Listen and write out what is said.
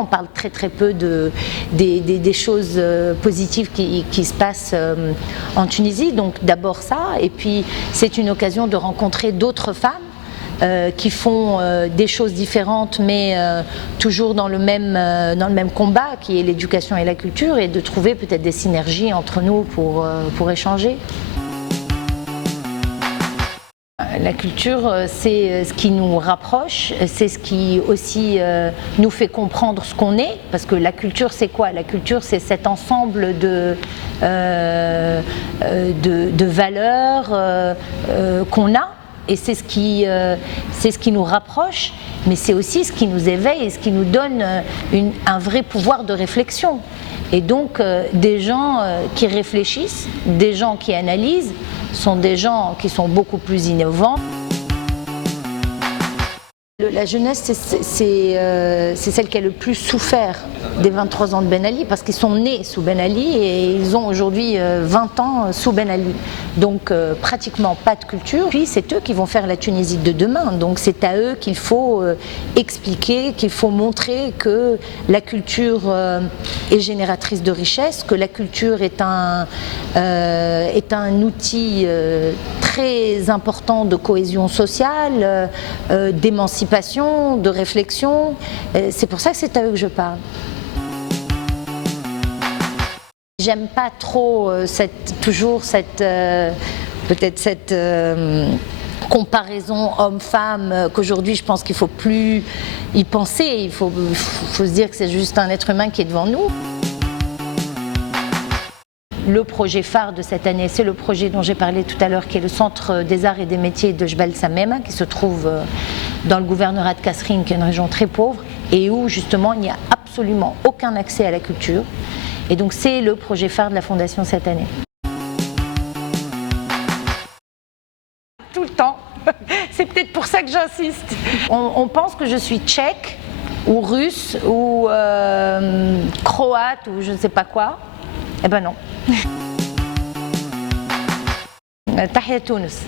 On parle très peu des choses positives qui se passent en Tunisie, donc d'abord ça, et puis c'est une occasion de rencontrer d'autres femmes qui font des choses différentes mais toujours dans le même combat qui est l'éducation et la culture, et de trouver peut-être des synergies entre nous pour échanger. La culture, c'est ce qui nous rapproche, c'est ce qui aussi nous fait comprendre ce qu'on est, parce que la culture, c'est quoi? La culture, c'est cet ensemble de valeurs qu'on a, et c'est ce qui nous rapproche, mais c'est aussi ce qui nous éveille et ce qui nous donne un vrai pouvoir de réflexion. Et donc, des gens qui réfléchissent, des gens qui analysent, sont des gens qui sont beaucoup plus innovants. La jeunesse, c'est celle qui a le plus souffert des 23 ans de Ben Ali, parce qu'ils sont nés sous Ben Ali et ils ont aujourd'hui 20 ans sous Ben Ali. Donc pratiquement pas de culture. Puis c'est eux qui vont faire la Tunisie de demain. Donc c'est à eux qu'il faut expliquer, qu'il faut montrer que la culture est génératrice de richesse, que la culture est un outil très important de cohésion sociale, d'émancipation, de réflexion. C'est pour ça que c'est à eux que je parle. J'aime pas trop peut-être cette comparaison homme-femme, qu'aujourd'hui je pense qu'il ne faut plus y penser, il faut se dire que c'est juste un être humain qui est devant nous. Le projet phare de cette année, c'est le projet dont j'ai parlé tout à l'heure, qui est le Centre des Arts et des Métiers de Jebel Samema, qui se trouve dans le gouvernorat de Kasserine, qui est une région très pauvre, et où justement il n'y a absolument aucun accès à la culture. Et donc c'est le projet phare de la Fondation cette année. Tout le temps, c'est peut-être pour ça que j'insiste. On pense que je suis tchèque, ou russe, ou croate, ou je ne sais pas quoi. Eh ben non. Tahia Tunis.